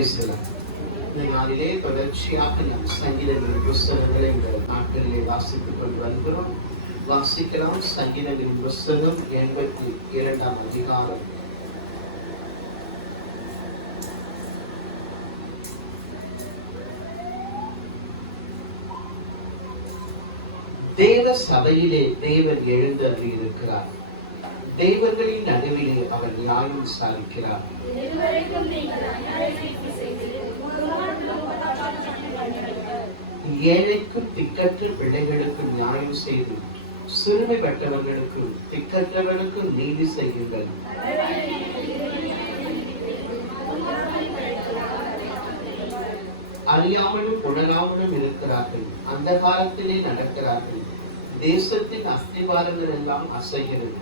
பிரைஸ்தலாம் அதிலே தொடர்ச்சியாக நாம் சங்கீதங்களின் புஸ்தகங்களை இந்த நாட்களிலே வாசித்துக் கொண்டு வருகிறோம். வாசிக்கலாம். சங்கீதங்களின் புஸ்தகம் எண்பத்தி இரண்டாம் அதிகாரம். தேவ சபையிலே தேவன் எழுந்தருளி இருக்கிறார் தேவர்களின் நடுவிலே அவர் நியாயம் விசாரிக்கிறார். ஏழைக்கும் திக்கற்ற பிள்ளைகளுக்கும் நியாயம் செய்து சிறுமைப்பட்டவர்களுக்கும் திக்கற்றவர்களுக்கும் நீதி செய்யுங்கள். அறியாமலும் உணராமலும் இருக்கிறார்கள். அந்த காலத்திலே நடக்கிறார்கள். தேசத்தின் அஸ்திவாரங்கள் எல்லாம் அசைகிறது.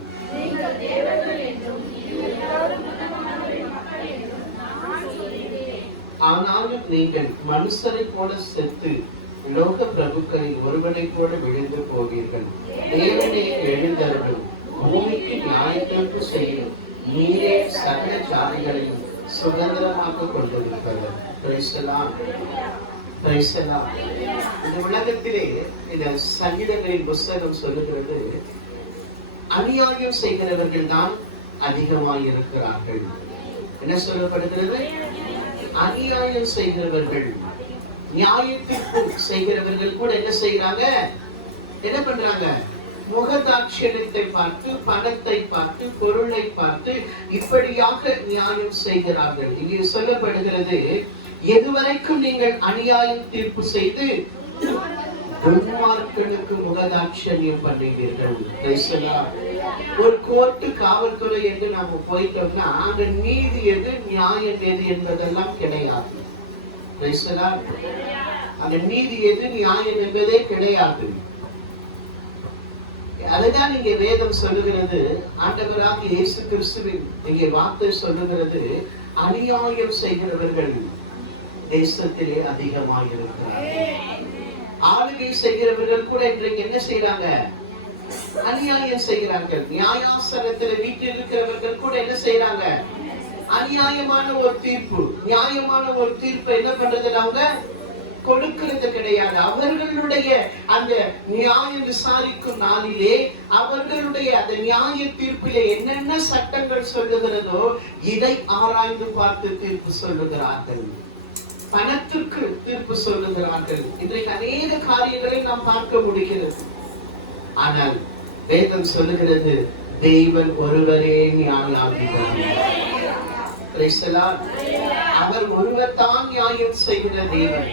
ஆனாலும் நீங்கள் மனுஷரை போல செத்து லோக பிரபுக்களில் ஒருவனைப் போல விழுந்து போவீர்கள் தேவனே எழுந்தருளும் பூமிக்கு நியாயத்திற்கு செய்யும் நீரே சகல ஜாதிகளையும் சுதந்திரமாக கொண்டிருப்பவர் இந்த உலகத்திலே இந்த சங்கீதங்களின் புஸ்தகம் சொல்லுகிறது அநியாயம் செய்கிறவர்கள் தான் அதிகமாக இருக்கிறார்கள் என்ன சொல்லப்படுகிறது அநியாயம் செய்கிறவர்கள் நியாயத்திற்கு செய்கிறவர்கள் கூட என்ன செய்யறாங்க என்ன பண்றாங்க முகதாட்சியத்தை பார்த்து பணத்தை பார்த்து பொருளை பார்த்து இப்படியாக நியாயம் செய்கிறார்கள். இங்கே சொல்லப்படுகிறது எதுவரைக்கும் நீங்கள் அநியாயம் தீர்ப்பு செய்து துன்மார்களுக்கு முகதாட்சணியம் பண்ணுவீர்கள் ஒரு கோர்ட்டு காவல்துறை என்று நாம போயிட்டோம்னா அங்க நீதி எது நியாயம் எது என்பதெல்லாம் கிடையாது. அந்த நீதி எது நியாயம் என்பதே கிடையாது. அதுதான் இங்கே வேதம் சொல்லுகிறது. ஆண்டவராக இயேசு கிறிஸ்துவின் இங்கே வார்த்தை சொல்லுகிறது. அநியாயம் செய்கிறவர்கள் தேசத்திலே அதிகமாயிருக்கிறார்கள். ஆளுகை செய்கிறவர்கள் கூட இன்றைக்கு என்ன செய்யறாங்க அநியாயம் செய்கிறார்கள். நியாயாசனத்துல வீட்டில் இருக்கிறவர்கள் கூட என்ன செய்யறாங்க அநியாயமான ஒரு தீர்ப்பு. நியாயமான ஒரு தீர்ப்பு என்ன பண்றது நாங்க கொடுக்கிறது கிடையாது அவர்களுடைய அந்த நியாயம் விசாரிக்கும் நாளிலே அவர்களுடைய அந்த நியாய தீர்ப்பிலே என்னென்ன சட்டங்கள் சொல்லுகிறதோ இதை ஆராய்ந்து பார்த்து தீர்ப்பு சொல்லுகிறார்கள். பணத்திற்கு தீர்ப்பு சொல்லுகிறார்கள். இன்றைக்கு அநேக காரியங்களை நாம் பார்க்க முடிகிறது. ஆனால் வேதம் சொல்லுகிறது தெய்வன் ஒருவரே ஞானாகிறார் அவர் ஒருவர் தான் நியாயம் செய்கிற தேவன்.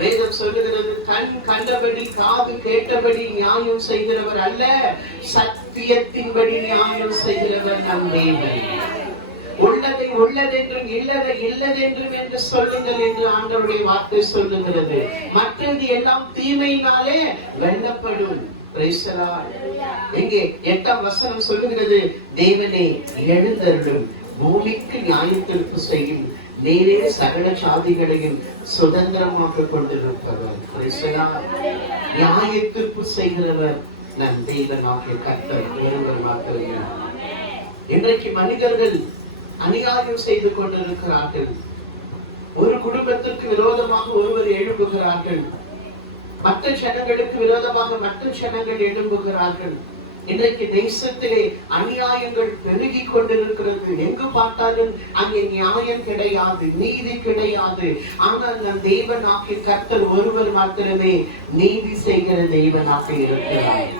வேதம் சொல்லுகிறது கண் கண்டபடி காது கேட்டபடி நியாயம் செய்கிறவர் அல்ல சத்தியத்தின்படி நியாயம் செய்கிறவர் நம் தேவன். உள்ளதை உள்ளதென்றும் இல்லதை இல்லதென்றும் என்று சொல்லுங்கள் என்று ஆண்டவருடைய வார்த்தை சொல்லுகிறது. மற்றது எல்லாம் தீமையினாலே வெல்லப்படும். இங்கே எட்டாம் வசனம் சொல்லுகிறது தேவனே எழுந்தருளும் பூமிக்கு நியாயத்திற்கு செய்யும். நீரே சகல சாதிகளையும் சுதந்திரமாக கொண்டிருப்பவர். Praise நியாயத்திற்கு செய்கிறவர் நம் தேவனாகிய கர்த்தர் ஒருவர் மாத்திரமே. இன்றைக்கு மனிதர்கள் அநியாயம் செய்து கொண்டிருக்கிறார்கள். ஒரு குடும்பத்திற்கு விரோதமாக ஒருவர் எழும்புகிறார்கள். மற்ற சனங்களுக்கு விரோதமாக மற்ற சனங்கள் எழும்புகிறார்கள். இன்றைக்கு தேசத்திலே அநியாயங்கள் பெருகி கொண்டிருக்கிறது. எங்கு பார்த்தாலும் அங்கே நியாயம் கிடையாது நீதி கிடையாது. ஆனால் நம் தேவனாகிய கர்த்தர் ஒருவர் மாத்திரமே நீதி செய்கிற தெய்வனாக இருக்கிறார்.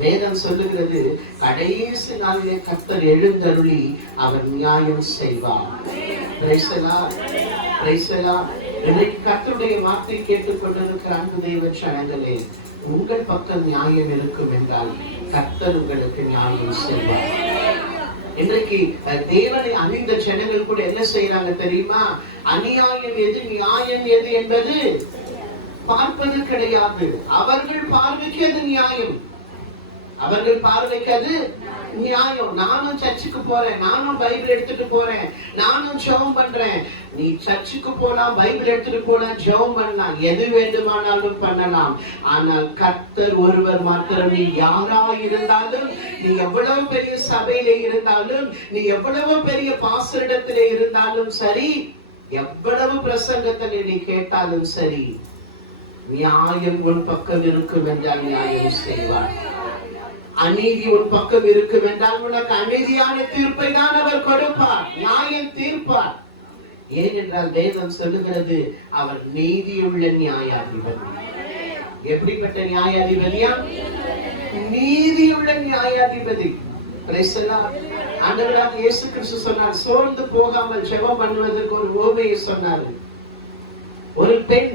வேதம் சொல்லுகிறது கடைசி நாளிலே கர்த்தர் எழுந்தருளி அவர் நியாயம் செய்வார். Praise கர்த்தருடைய வார்த்தை கேட்டுக் கொண்டிருக்கிற அன்பு தெய்வ சனங்களே உங்கள் பக்கம் நியாயம் இருக்கும் என்றால் கர்த்தர் உங்களுக்கு நியாயம் செய்வார். இன்றைக்கு தேவனை அணிந்த ஜனங்கள் கூட என்ன செய்யறாங்க தெரியுமா? அநியாயம் எது நியாயம் எது என்பது பார்ப்பது கிடையாது. அவர்கள் பார்வைக்கு அது நியாயம். அவர்கள் பார்வைக்கு அது நியாயம் நானும் சர்ச்சுக்கு போறேன். நானும் பைபிள் எடுத்துட்டு போறேன். நானும் ஜெபம் பண்றேன். நீ சர்ச்சுக்கு போலாம் பைபிள் எடுத்துட்டு போலாம் ஜெபம் பண்ணலாம். எது வேண்டுமானாலும் பண்ணலாம். ஆனால் கர்த்தர் ஒருவர் மாத்திரம் நீ யாரா இருந்தாலும் நீ எவ்வளவு பெரிய சபையில இருந்தாலும் நீ எவ்வளவு பெரிய பாசரிடத்திலே இருந்தாலும் சரி எவ்வளவு பிரசங்கத்தில் நீ கேட்டாலும் சரி நியாயம் உன் பக்கம் இருக்கும் என்றால் நியாயம் செய்வார். அநீதி உன் பக்கம் இருக்கும் என்றால் உனக்கு அநீதியான தீர்ப்பை தான் அவர் கொடுப்பார். நியாயம் தீர்ப்பார். ஏனென்றால் வேதம் சொல்லுகிறது அவர் நீதியுள்ள நியாயாதிபதி. எப்படிப்பட்ட நியாயாதிபதியா? நீதியுள்ள நியாயாதிபதி. Praise ஆண்டவராக இயேசு கிறிஸ்து சொன்னார் சோர்ந்து போகாமல் ஜெபம் பண்ணுவதற்கு ஒரு ஓமையை சொன்னார். ஒரு பெண்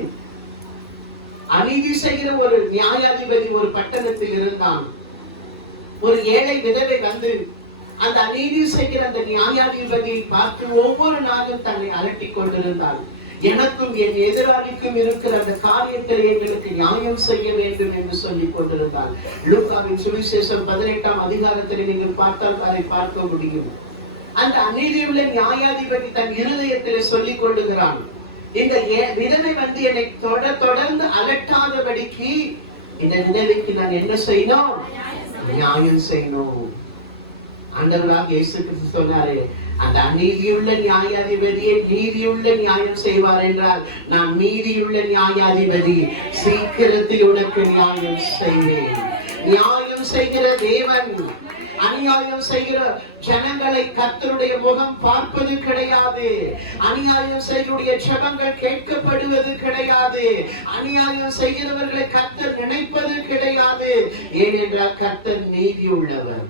அநீதி செய்கிற ஒரு நியாயாதிபதி ஒரு பட்டணத்தில் இருந்தான். ஒரு ஏழை விதவை வந்து அந்த அநீதி செய்கிற அந்த நியாயாதிபதியை பார்த்து ஒவ்வொரு நாளும் தன்னை அலட்டிக் கொண்டிருந்தாள். எனக்கும் என் எதிராளிக்கும் இருக்கிற அந்த காரியத்தில் எங்களுக்கு நியாயம் செய்ய வேண்டும் என்று சொல்லிக் கொண்டிருந்தார் லூக்காவின் சுவிசேஷம் பதினெட்டாம் அதிகாரத்தில் நீங்கள் பார்த்தால் அதை பார்க்க முடியும். அந்த அநீதியுள்ள நியாயாதிபதி தன் இருதயத்தில் சொல்லிக் கொள்ளுகிறான். இந்த விதவை வந்து என்னை தொட தொடர்ந்து அலட்டாதபடிக்கு இந்த விதவைக்கு நான் என்ன செய்யணும்? நியாயம் செய்யணும் ஆண்டவராக இயேசு கிறிஸ்து சொன்னாரு அந்த அநீதியுள்ள நியாயாதிபதியை நீதியுள்ள நியாயம் செய்வார் என்றால் நான் நீதியுள்ள நியாயாதிபதி சீக்கிரத்தில் உனக்கு நியாயம் செய்வேன். நியாயம் செய்கிற தேவன் அநியாயம் செய்கிற ஜனங்களை கத்தருடைய முகம் பார்ப்பது கிடையாது. அநியாயம் செய்யுடைய ஜபங்கள் கேட்கப்படுவது கிடையாது. அநியாயம் செய்கிறவர்களை கத்தர் நினைப்பது கிடையாது. ஏனென்றால் கர்த்தர் நீதி உள்ளவர்